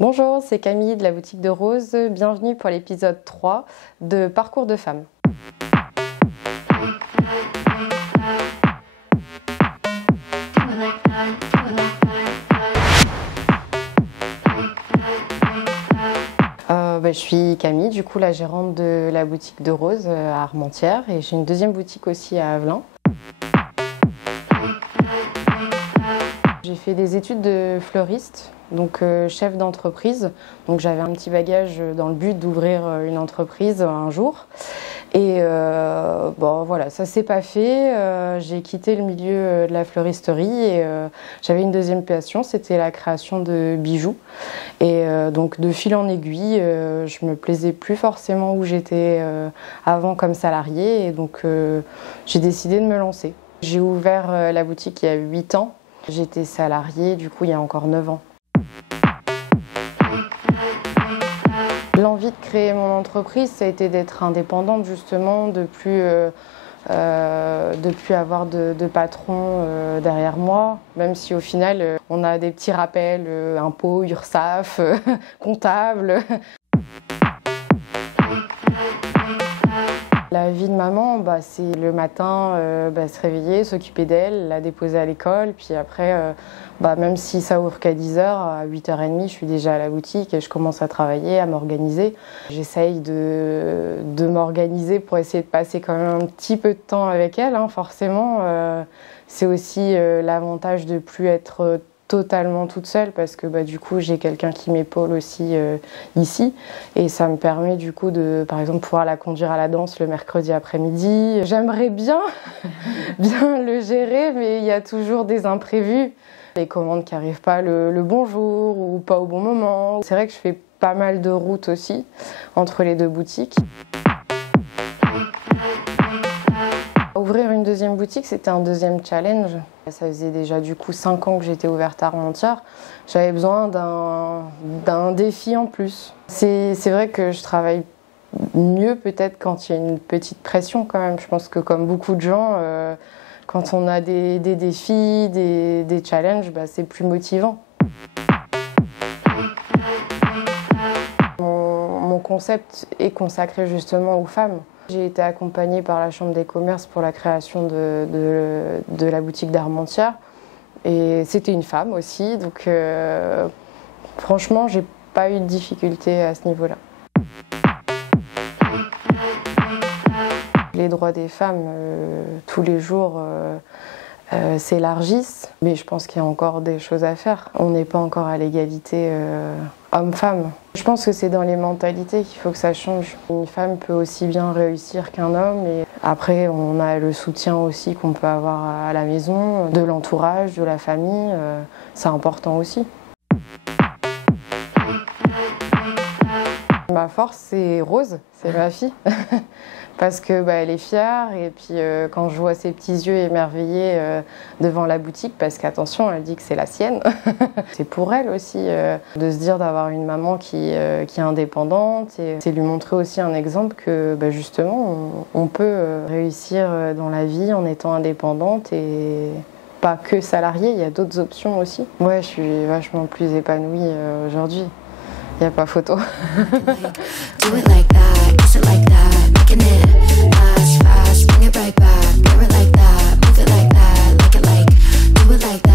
Bonjour, c'est Camille de la boutique de Rose. Bienvenue pour l'épisode 3 de Parcours de femme. Je suis Camille, du coup la gérante de la boutique de Rose à Armentières, et j'ai une deuxième boutique aussi à Avelin. J'ai fait des études de fleuriste, donc chef d'entreprise. Donc j'avais un petit bagage dans le but d'ouvrir une entreprise un jour. Et voilà, ça s'est pas fait. J'ai quitté le milieu de la fleuristerie et j'avais une deuxième passion, c'était la création de bijoux. Et donc de fil en aiguille, je me plaisais plus forcément où j'étais avant comme salariée, et donc j'ai décidé de me lancer. J'ai ouvert la boutique il y a 8 ans. J'étais salariée, du coup, il y a encore 9 ans. L'envie de créer mon entreprise, ça a été d'être indépendante, justement, de plus avoir de patron derrière moi, même si au final, on a des petits rappels, impôts, URSSAF, comptable. La vie de maman, c'est le matin, se réveiller, s'occuper d'elle, la déposer à l'école, puis après, même si ça ouvre qu'à 10h, à 8h30, je suis déjà à la boutique et je commence à travailler, à m'organiser. J'essaye de m'organiser pour essayer de passer quand même un petit peu de temps avec elle, forcément. C'est aussi l'avantage de ne plus être totalement toute seule, parce que du coup j'ai quelqu'un qui m'épaule aussi ici, et ça me permet du coup de, par exemple, pouvoir la conduire à la danse le mercredi après-midi. J'aimerais bien le gérer, mais il y a toujours des imprévus, les commandes qui n'arrivent pas le bon jour ou pas au bon moment. C'est vrai que je fais pas mal de routes aussi entre les deux boutiques. Ouvrir une deuxième boutique, c'était un deuxième challenge. Ça faisait déjà du coup 5 ans que j'étais ouverte à Armentières. J'avais besoin d'un défi en plus. C'est vrai que je travaille mieux peut-être quand il y a une petite pression quand même. Je pense que comme beaucoup de gens, quand on a des défis, des challenges, c'est plus motivant. Mon concept est consacré justement aux femmes. J'ai été accompagnée par la Chambre des commerces pour la création de la boutique d'Armentières, et c'était une femme aussi, donc franchement j'ai pas eu de difficulté à ce niveau-là. Les droits des femmes tous les jours s'élargissent, mais je pense qu'il y a encore des choses à faire. On n'est pas encore à l'égalité homme-femme. Je pense que c'est dans les mentalités qu'il faut que ça change. Une femme peut aussi bien réussir qu'un homme, et après on a le soutien aussi qu'on peut avoir à la maison, de l'entourage, de la famille, c'est important aussi. Ma force, c'est Rose, c'est ma fille, parce que elle est fière, et puis quand je vois ses petits yeux émerveillés devant la boutique, parce qu'attention, elle dit que c'est la sienne, c'est pour elle aussi de se dire d'avoir une maman qui est indépendante, et c'est lui montrer aussi un exemple que justement on peut réussir dans la vie en étant indépendante et pas que salariée, il y a d'autres options aussi. Ouais, je suis vachement plus épanouie aujourd'hui. Il n'y a pas photo. Do it like that, kiss it like that, making it fast, fast, bring it right back. Wear it like that, move it like that, like it like, do it like that.